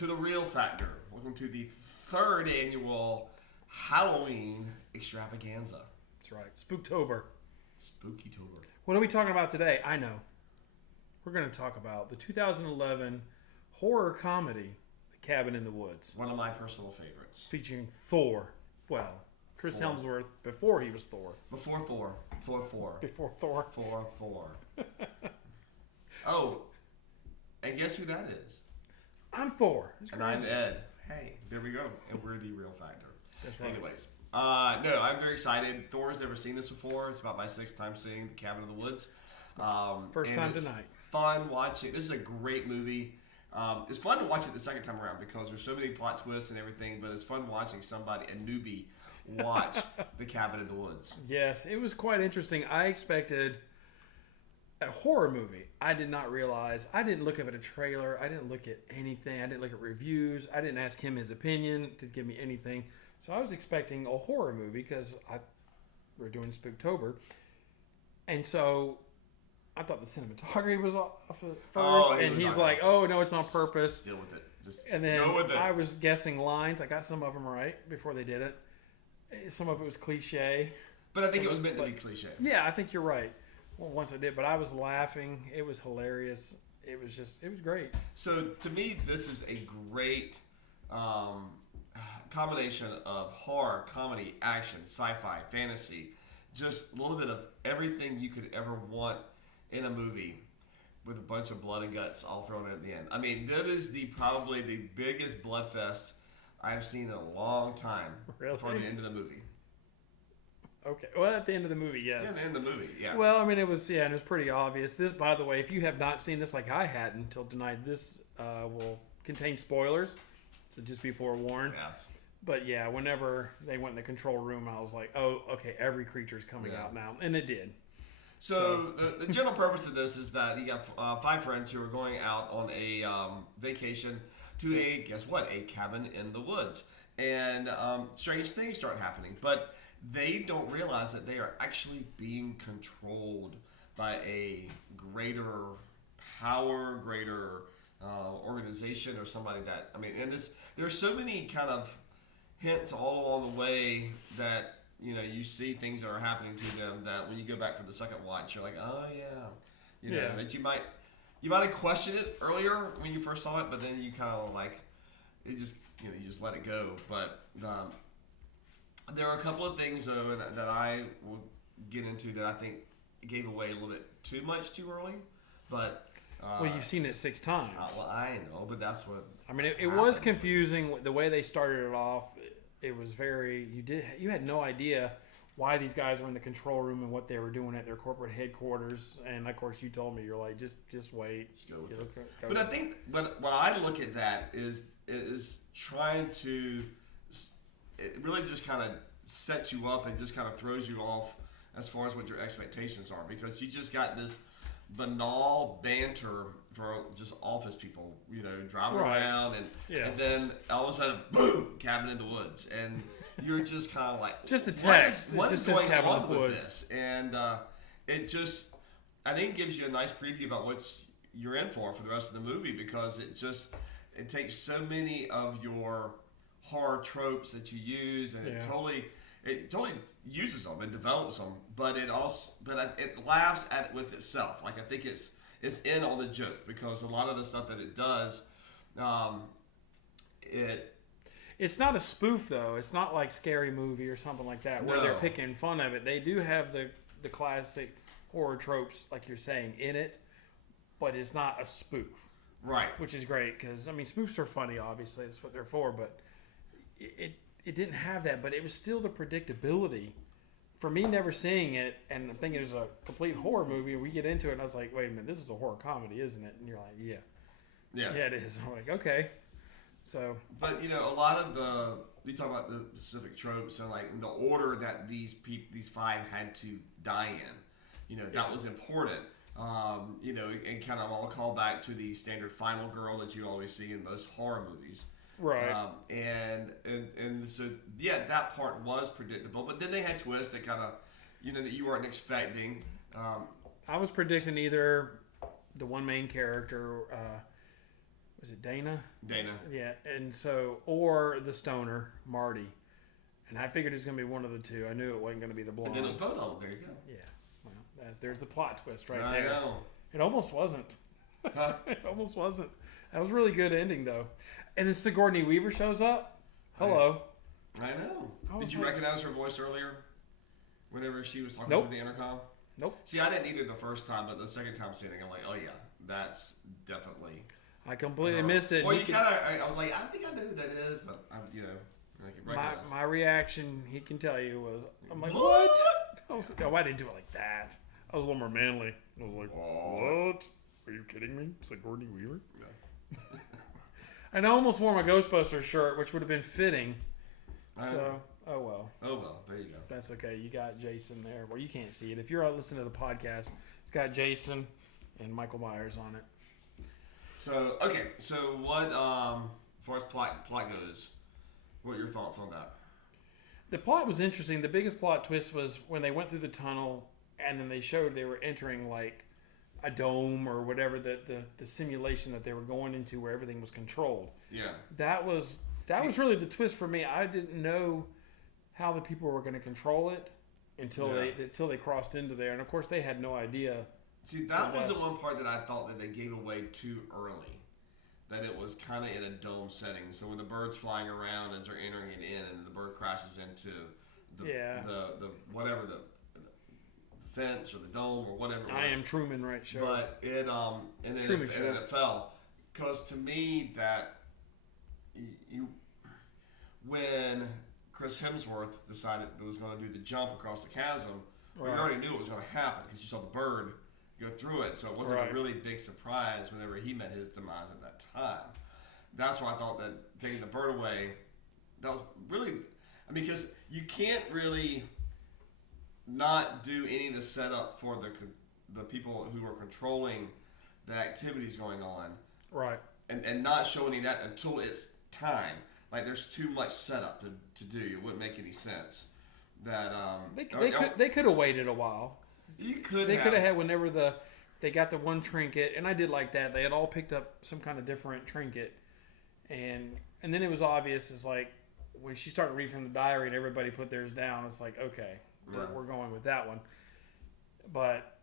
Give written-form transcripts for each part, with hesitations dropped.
to the Real Factor. Welcome to the third annual Halloween extravaganza. That's right. Spooktober. Spooky-tober. What are we talking about today? I know. We're going to talk about the 2011 horror comedy, The Cabin in the Woods. One of my personal favorites. Featuring Thor. Well, Chris Thor. Hemsworth before he was Thor. Before Thor. Before Thor. Four. Oh, and guess who that is? I'm Thor. And I'm Ed. Hey, there we go. And we're the Real Factor. That's right. Anyways, no, I'm very excited. Thor's never seen this before. It's about my 6th time seeing The Cabin in the Woods. First time tonight. Fun watching. This is a great movie. It's fun to watch it the second time around because there's so many plot twists and everything, but it's fun watching somebody, a newbie, watch The Cabin in the Woods. Yes, it was quite interesting. I expected a horror movie. I did not realize. I didn't look at a trailer. I didn't look at anything. I didn't look at reviews. I didn't ask him his opinion to give me anything. So I was expecting a horror movie because we're doing Spooktober. And so I thought the cinematography was off at first. And he's like, oh, no, it's on purpose. Deal with it. Just and then go with it. I was guessing lines. I got some of them right before they did it. Some of it was cliche. But I think it was meant to be cliche. Yeah, I think you're right. Well, once I did, but I was laughing. It was hilarious. It was great. So to me, this is a great combination of horror, comedy, action, sci-fi, fantasy, just a little bit of everything you could ever want in a movie with a bunch of blood and guts all thrown in at the end. I mean, that is probably the biggest blood fest I've seen in a long time. Really? Before the end of the movie. Okay. Well, at the end of the movie, yes. Yeah, the end of the movie, yeah. Well, I mean, it was pretty obvious. This, by the way, if you have not seen this like I hadn't until tonight, this will contain spoilers, so just be forewarned. Yes. But yeah, whenever they went in the control room, I was like, oh, okay, every creature's coming out now. And it did. So the general purpose of this is that you got 5 friends who are going out on a vacation to guess what? A cabin in the woods. And strange things start happening. But they don't realize that they are actually being controlled by a greater power, greater organization or somebody that, I mean, and there's so many kind of hints all along the way that, you know, you see things that are happening to them that when you go back for the second watch, you're like, oh yeah. You know, that you might have questioned it earlier when you first saw it, but then you kind of like, it just, you know, you just let it go. But there are a couple of things though that I will get into that I think gave away a little bit too much too early. But well, you've seen it 6 times. well, I know, but that's what. I mean, it was confusing the way they started it off. It was very you had no idea why these guys were in the control room and what they were doing at their corporate headquarters. And of course, you told me you're like, just wait. Just go with it. But I think, but when I look at that is trying to, it really just kind of sets you up and just kind of throws you off as far as what your expectations are, because you just got this banal banter for just office people, you know, driving around and then all of a sudden, boom, cabin in the woods, and you're just kind of like, just the text, what is going cabin on in the with woods. this? And it just, I think, gives you a nice preview about what you're in for the rest of the movie, because it takes so many of your horror tropes that you use, and it totally uses them and develops them, but it laughs at it with itself. Like, I think it's in on the joke, because a lot of the stuff that it does, it's not a spoof though. It's not like Scary Movie or something like that where they're picking fun of it. They do have the classic horror tropes, like you're saying, in it, but it's not a spoof. Right. Which is great, because I mean, spoofs are funny, obviously, that's what they're for, but it didn't have that, but it was still the predictability. For me, never seeing it and thinking it was a complete horror movie, we get into it and I was like, wait a minute, this is a horror comedy, isn't it? And you're like, yeah, it is. I'm like, okay. So, but you know, a lot of we talk about the specific tropes and like the order that these 5 had to die in. You know, that was important. You know, and kind of all call back to the standard final girl that you always see in most horror movies. Right. And so that part was predictable, but then they had twists that kind of, you know, that you weren't expecting. I was predicting either the one main character Was it Dana? Dana. Yeah, and so, or the stoner, Marty. And I figured it was going to be one of the two. I knew it wasn't going to be the blonde. And then it was both of them. There you go. Yeah. Well, there's the plot twist right I there. know. It almost wasn't. Huh? It almost wasn't. That was a really good ending, though. And then Sigourney Weaver shows up. Hello. I know. I was Did you like- recognize her voice earlier? Whenever she was talking Nope. through the intercom? Nope. See, I didn't either the first time, but the second time seeing it, I'm like, oh yeah, that's definitely. I completely her. missed it. Well, He you could- kind of, I was like, I think I know who that is, but I can recognize. my reaction, he can tell you, was, I'm like, What? what? I was like, no, I didn't do it like that. I was a little more manly. I was like, what? Are you kidding me? Sigourney Weaver? Yeah. And I almost wore my Ghostbusters shirt, which would have been fitting. I know. So, oh well. Oh well, there you go. That's okay. You got Jason there. Well, you can't see it. If you're out listening to the podcast, it's got Jason and Michael Myers on it. So okay, so what? As far as plot goes, what are your thoughts on that? The plot was interesting. The biggest plot twist was when they went through the tunnel and then they showed they were entering like a dome or whatever the simulation that they were going into where everything was controlled. Yeah. That was really the twist for me. I didn't know how the people were going to control it until they crossed into there, and of course they had no idea. See, that was the one part that I thought that they gave away too early. That it was kind of in a dome setting. So when the bird's flying around as they're entering it in, and the bird crashes into the whatever the fence or the dome or whatever. It was. I Am Truman, right? Show. But it and then it fell. Because to me that you when Chris Hemsworth decided it was going to do the jump across the chasm, we already knew it was going to happen because you saw the bird go through it. So it wasn't a really big surprise whenever he met his demise at that time. That's why I thought that taking the bird away, that was really, I mean, because you can't really not do any of the setup for the people who are controlling the activities going on, right? And not show any of that until it's time. Like there's too much setup to do. It wouldn't make any sense. That they could have waited a while. You could. They could have had whenever they got the one trinket, and I did like that. They had all picked up some kind of different trinket, and then it was obvious. It's like when she started reading from the diary and everybody put theirs down. It's like okay, we're going with that one. But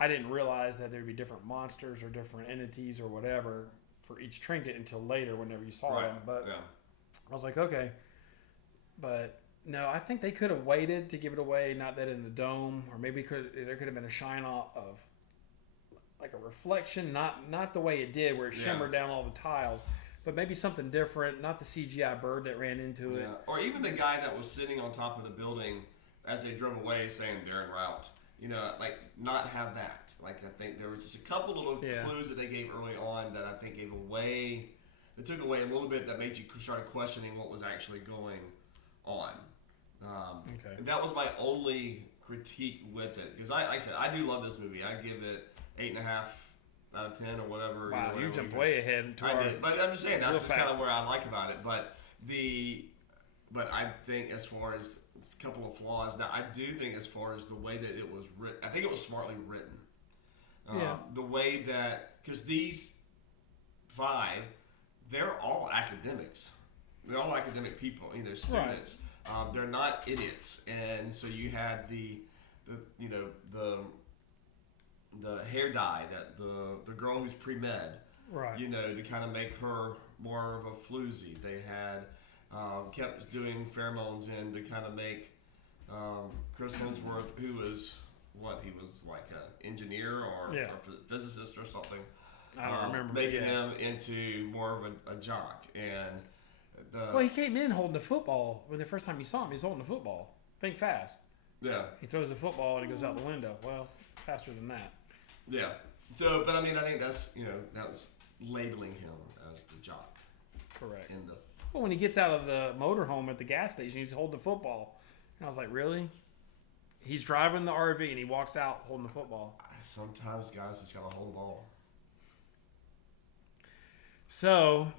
I didn't realize that there'd be different monsters or different entities or whatever for each trinket until later, whenever you saw them. But I was like, okay, but. No, I think they could have waited to give it away. Not that in the dome, or maybe there could have been a shine off of like a reflection, not the way it did, where it shimmered down all the tiles, but maybe something different. Not the CGI bird that ran into it, or even the guy that was sitting on top of the building as they drove away, saying they're en route. You know, like not have that. Like I think there was just a couple little clues that they gave early on that I think gave away. They took away a little bit that made you start questioning what was actually going on. And that was my only critique with it because like I said, I do love this movie. I give it 8.5 out of 10 or whatever. Wow, you jumped way ahead. I did, but I'm just saying that's just kind of where I like about it. But I think as far as a couple of flaws, now I do think as far as the way that it was written, I think it was smartly written. The way that because these 5, they're all academics. They're all academic people, students. Right. They're not idiots, and so you had the hair dye that the girl who's pre-med, right? To kind of make her more of a floozy. They had kept doing pheromones in to kind of make Chris Hemsworth, who was he was like an engineer or a physicist or something. I don't remember making him into more of a jock and. Well, he came in holding the football. When the first time you saw him, he's holding the football. Think fast. Yeah. He throws the football and he goes out the window. Well, faster than that. Yeah. So, but I mean, I think that's that was labeling him as the jock. Correct. Well, when he gets out of the motorhome at the gas station, he's holding the football, and I was like, really? He's driving the RV and he walks out holding the football. Sometimes guys just gotta hold the ball. So.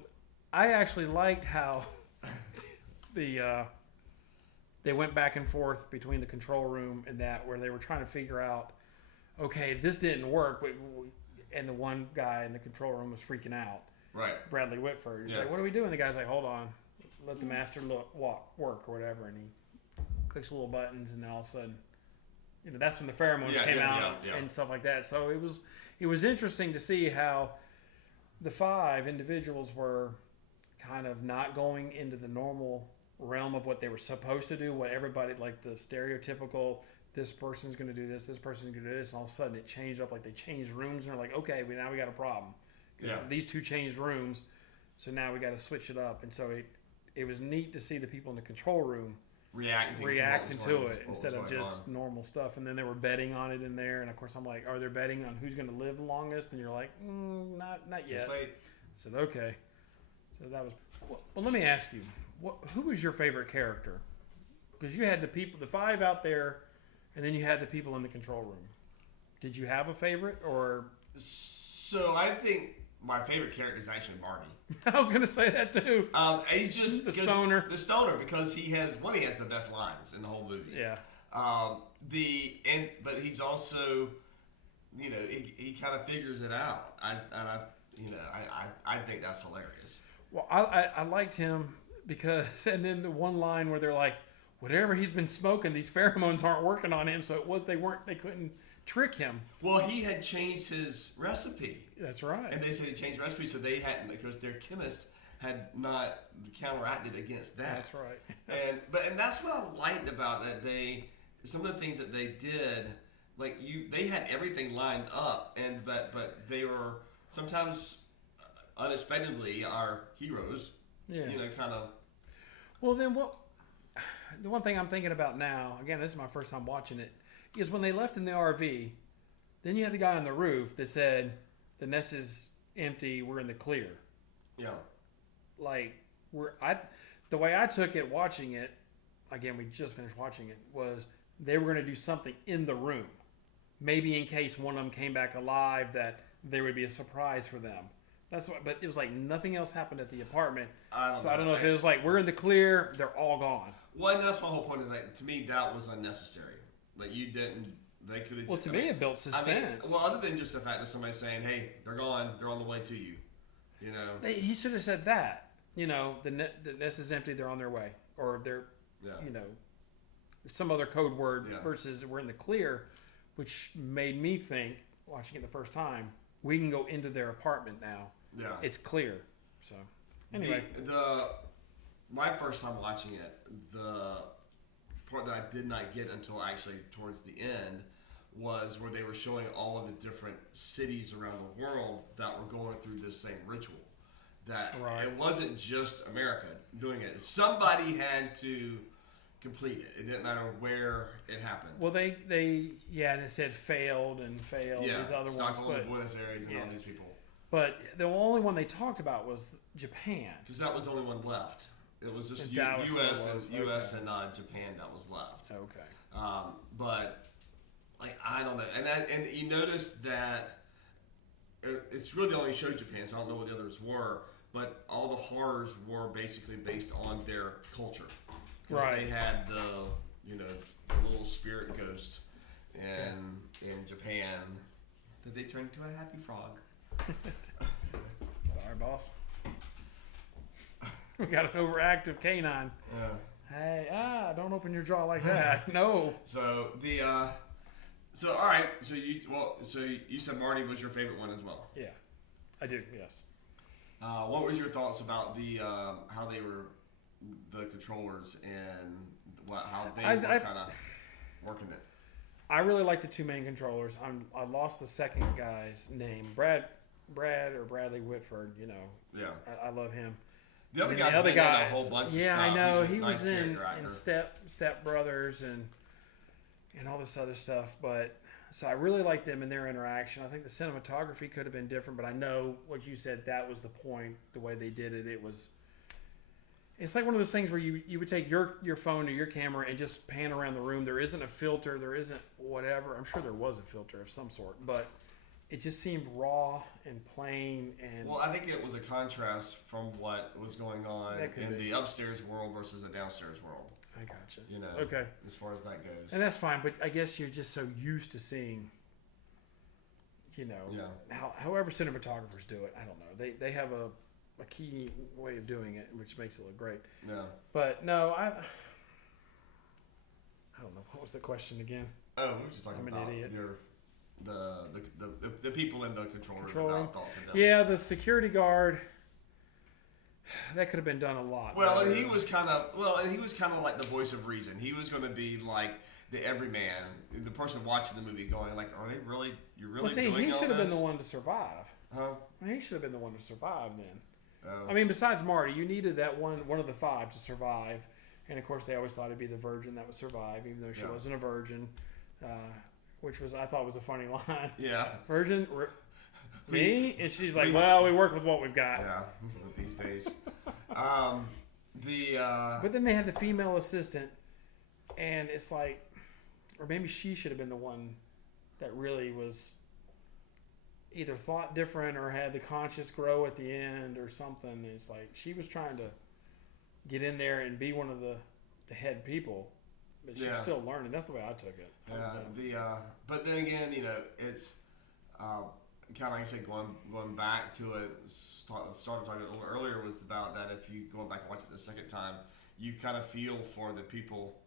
I actually liked how they went back and forth between the control room and that where they were trying to figure out, okay, this didn't work, and the one guy in the control room was freaking out. Right. Bradley Whitford. He's Yeah. like, what are we doing? The guy's like, hold on, let the master work or whatever, and he clicks little buttons, and then all of a sudden, that's when the pheromones came out and stuff like that. So it was interesting to see how the 5 individuals were kind of not going into the normal realm of what they were supposed to do, what everybody, like the stereotypical, this person's going to do this person's going to do this, and all of a sudden it changed up, like they changed rooms, and they're like, okay, now we got a problem. Because these 2 changed rooms, so now we got to switch it up. And so it was neat to see the people in the control room reacting to it instead of just normal stuff. And then they were betting on it in there, and of course I'm like, are they betting on who's going to live the longest? And you're like, not yet. Just wait. I said, okay. So that was well. Let me ask you, who was your favorite character? Because you had the 5 out there, and then you had the people in the control room. Did you have a favorite, or? So I think my favorite character is actually Marty. I was gonna say that too. He's just the stoner. The stoner, because he has the best lines in the whole movie. Yeah. But he's also, he kind of figures it out. I think that's hilarious. Well, I liked him because, and then the one line where they're like, whatever he's been smoking, these pheromones aren't working on him, so they couldn't trick him. Well, he had changed his recipe. That's right. And they said he changed recipe, so they hadn't, because their chemist had not counteracted against that. That's right. and that's what I liked about that. Some of the things that they did, like they had everything lined up, but they were sometimes unexpectedly our heroes. Yeah. Kind of. Well, then the one thing I'm thinking about now, again, this is my first time watching it, is when they left in the RV, then you had the guy on the roof that said, the nest is empty, we're in the clear. Yeah. Like, the way I took it watching it, again, we just finished watching it, was they were going to do something in the room. Maybe in case one of them came back alive, that there would be a surprise for them. That's what, but it was like nothing else happened at the apartment. I don't know if it was like, we're in the clear, they're all gone. Well, and that's my whole point of that. To me, that was unnecessary. Like, they could have. Well, to me, it built suspense. Other than just the fact that somebody's saying, hey, they're gone, they're on the way to you. He should have said that. The nest is empty, they're on their way. Or they're, some other code word versus we're in the clear, which made me think, watching it the first time, we can go into their apartment now. Yeah. It's clear. So, anyway. My first time watching it, the part that I did not get until actually towards the end was where they were showing all of the different cities around the world that were going through this same ritual. That It wasn't just America doing it. Somebody had to complete it. It didn't matter where it happened. Well, and it said failed. Yeah, these other Stockholm, ones, Buenos Aires, and all these people. But the only one they talked about was Japan. Because that was the only one left. It was just U.S. and Japan that was left. Okay. But like, I don't know, and you notice that it's really only showed Japan, so I don't know what the others were. But all the horrors were basically based on their culture. Because they had the little spirit ghost in Japan that they turned into a happy frog. Sorry, boss. We got an overactive canine. Yeah. Hey, don't open your jaw like that. No. So all right. So you said Marty was your favorite one as well. Yeah, I do. Yes. What was your thoughts about the how they were the controllers and how they were kind of working it? I really like the 2 main controllers. I lost the second guy's name, Brad or Bradley Whitford. Yeah. I love him. The other guy's been in a whole bunch of stuff. Yeah, I know. He nice was in Step Brothers and all this other stuff. But so I really liked them in their interaction. I think the cinematography could have been different, but I know what you said. That was the point. The way they did it, it's like one of those things where you would take your phone or your camera and just pan around the room. There isn't a filter. There isn't whatever. I'm sure there was a filter of some sort, but it just seemed raw and plain. And well, I think it was a contrast from what was going on in the upstairs world versus the downstairs world. I gotcha. Okay. As far as that goes, and that's fine. But I guess you're just so used to seeing, however cinematographers do it. I don't know. They have a key way of doing it, which makes it look great. Yeah. But no, I don't know. What was the question again? Oh, we were just talking I'm an about idiot. the people in the control room. Controlling. About thoughts of them. Yeah, the security guard. That could have been done a lot. Well, better. and he was kind of like the voice of reason. He was going to be like the everyman, the person watching the movie, going like, "Are they really? You're really doing all this?" He should have been the one to survive. Huh? He should have been the one to survive then. Oh. I mean, besides Marty, you needed that one of the five to survive. And, of course, they always thought it'd be the virgin that would survive, even though she wasn't a virgin, which I thought was a funny line. Yeah. Virgin? Me? And she's like, well, we work with what we've got. Yeah, these days. But then they had the female assistant, and it's like, or maybe she should have been the one that really was either thought different or had the conscious grow at the end or something. It's like she was trying to get in there and be one of the head people, but she's still learning. That's the way I took it. Yeah. But then again, it's kind of like I said, going back to it. Started talking a little earlier was about that. If you go back and watch it the second time, you kind of feel for the people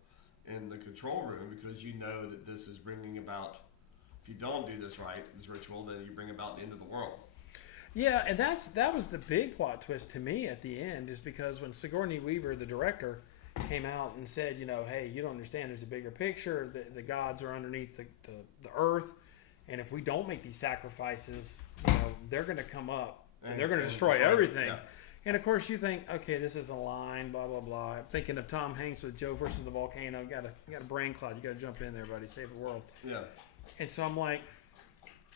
in the control room because you know that this is bringing about. If you don't do this right, this ritual, then you bring about the end of the world. Yeah, and that was the big plot twist to me at the end, is because when Sigourney Weaver, the director, came out and said, hey, you don't understand, there's a bigger picture, the gods are underneath the earth, and if we don't make these sacrifices, they're going to come up, and they're going to destroy everything. Yeah. And of course you think, okay, this is a line, blah, blah, blah. I'm thinking of Tom Hanks with Joe versus the volcano. You got a brain cloud. You got to jump in there, buddy, save the world. Yeah. And so I'm like,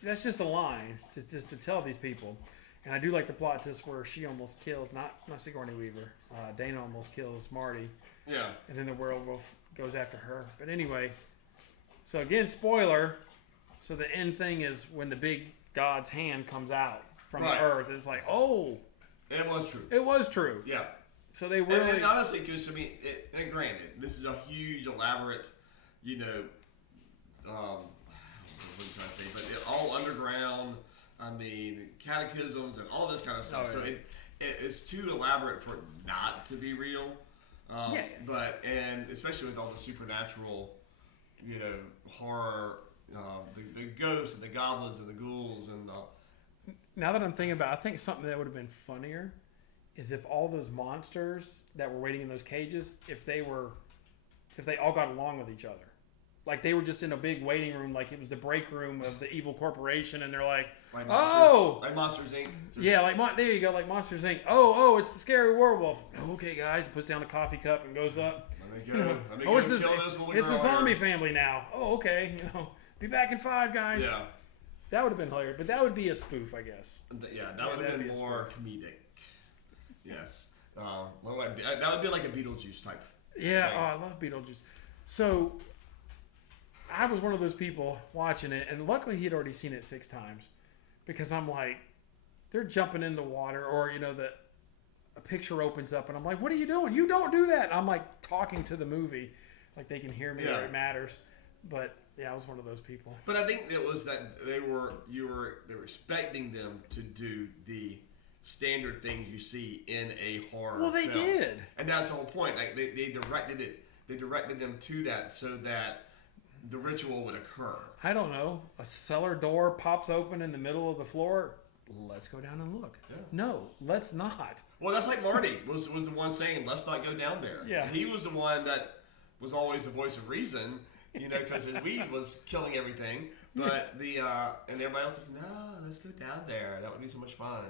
that's just a line, just to tell these people. And I do like the plot twist where she almost kills, not Sigourney Weaver, Dana almost kills Marty. Yeah. And then the werewolf goes after her. But anyway, so again, spoiler. So the end thing is when the big god's hand comes out from the earth. It's like, oh. It was true. It was true. Yeah. So they really. And honestly, because and granted, this is a huge, elaborate, what am I trying to say? But all underground. I mean, catechisms and all this kind of stuff. Oh, yeah. So it's too elaborate for it not to be real. But and especially with all the supernatural, horror, the ghosts and the goblins and the ghouls and the. Now that I'm thinking about it, I think something that would have been funnier is if all those monsters that were waiting in those cages, if they all got along with each other. Like they were just in a big waiting room, like it was the break room of the evil corporation, and they're like Monsters, oh! Like Monsters, Inc. Yeah, there you go, like Monsters, Inc. Oh, it's the scary werewolf. Okay, guys, puts down a coffee cup and goes up. Let me go it's kill this little it's girl the zombie here. family now. Oh, okay, be back in 5, guys. Yeah. That would have been hilarious, but that would be a spoof, I guess. Yeah, that would have been more comedic. Yes. That would be like a Beetlejuice type. Yeah, I love Beetlejuice. So I was one of those people watching it, and luckily he had already seen it 6 times, because I'm like, they're jumping in the water, or a picture opens up, and I'm like, what are you doing? You don't do that. I'm like talking to the movie, like they can hear me, or it matters. But yeah, I was one of those people. But I think it was that they were expecting them to do the standard things you see in a horror. Well, they film. did, and that's the whole point. Like they directed it. They directed them to that so that the ritual would occur. I don't know. A cellar door pops open in the middle of the floor. Let's go down and look. Yeah. No, let's not. Well, that's like Marty was the one saying, let's not go down there. Yeah. He was the one that was always the voice of reason, because his weed was killing everything. But and everybody else was like, no, let's go down there. That would be so much fun.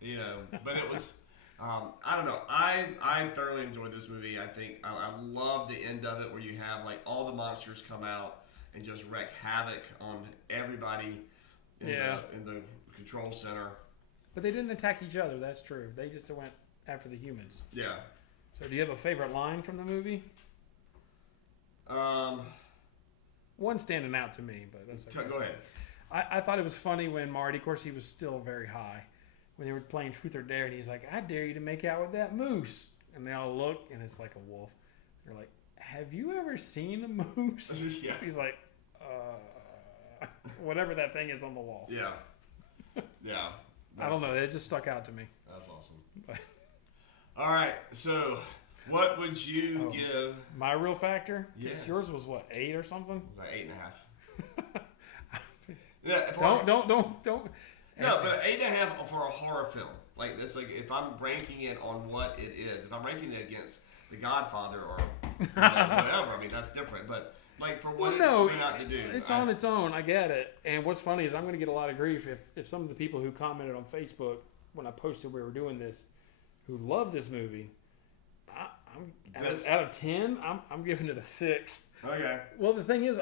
But it was, I don't know. I thoroughly enjoyed this movie. I think I love the end of it where you have like all the monsters come out and just wreak havoc on everybody in the control center. But they didn't attack each other. That's true. They just went after the humans. Yeah. So do you have a favorite line from the movie? One standing out to me, but that's okay. Go ahead. I thought it was funny when Marty, of course he was still very high, when they were playing Truth or Dare, and he's like, I dare you to make out with that moose. And they all look, and it's like a wolf. They're like, have you ever seen a moose? Yeah. He's like, whatever that thing is on the wall. Yeah. Yeah. I don't know. It just stuck out to me. That's awesome. All right, so what would you give? My real factor? Yes. Yours was what, 8 or something? It was like 8.5. Yeah. Don't. No, but 8.5 for a horror film. Like this, like if I'm ranking it on what it is, if I'm ranking it against The Godfather or whatever, I mean that's different. But like for what it's going out to do, it's on its own. I get it. And what's funny is I'm going to get a lot of grief if some of the people who commented on Facebook when I posted we were doing this, who love this movie. Out of 10, I'm giving it a 6. Okay. Well, the thing is,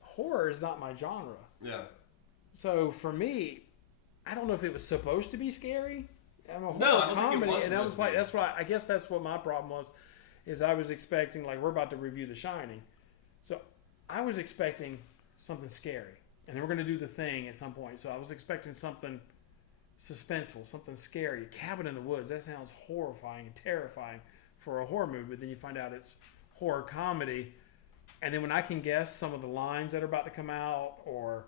horror is not my genre. Yeah. So for me, I don't know if it was supposed to be scary. I'm a horror I don't comedy, think it was and I was supposed like, to be. that's why. I guess that's what my problem was, is I was expecting, like, we're about to review The Shining, so I was expecting something scary, and then we're going to do The Thing at some point. So I was expecting something suspenseful, something scary. A Cabin in the Woods. That sounds horrifying and terrifying for a horror movie, but then you find out it's horror comedy, and then when I can guess some of the lines that are about to come out or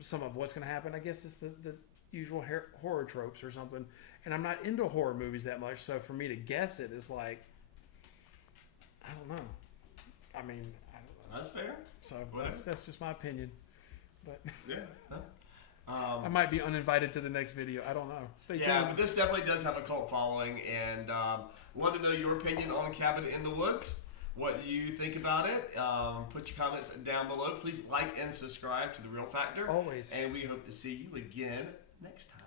some of what's going to happen, I guess it's the usual horror tropes or something. And I'm not into horror movies that much, so for me to guess it is like, I don't know. I mean, I don't know. That's fair. So that's just my opinion. But yeah. I might be uninvited to the next video. I don't know. Stay tuned. Yeah, but this definitely does have a cult following, and want to know your opinion on Cabin in the Woods. What you think about it? Put your comments down below. Please like and subscribe to The Real Factor. Always. And we hope to see you again next time.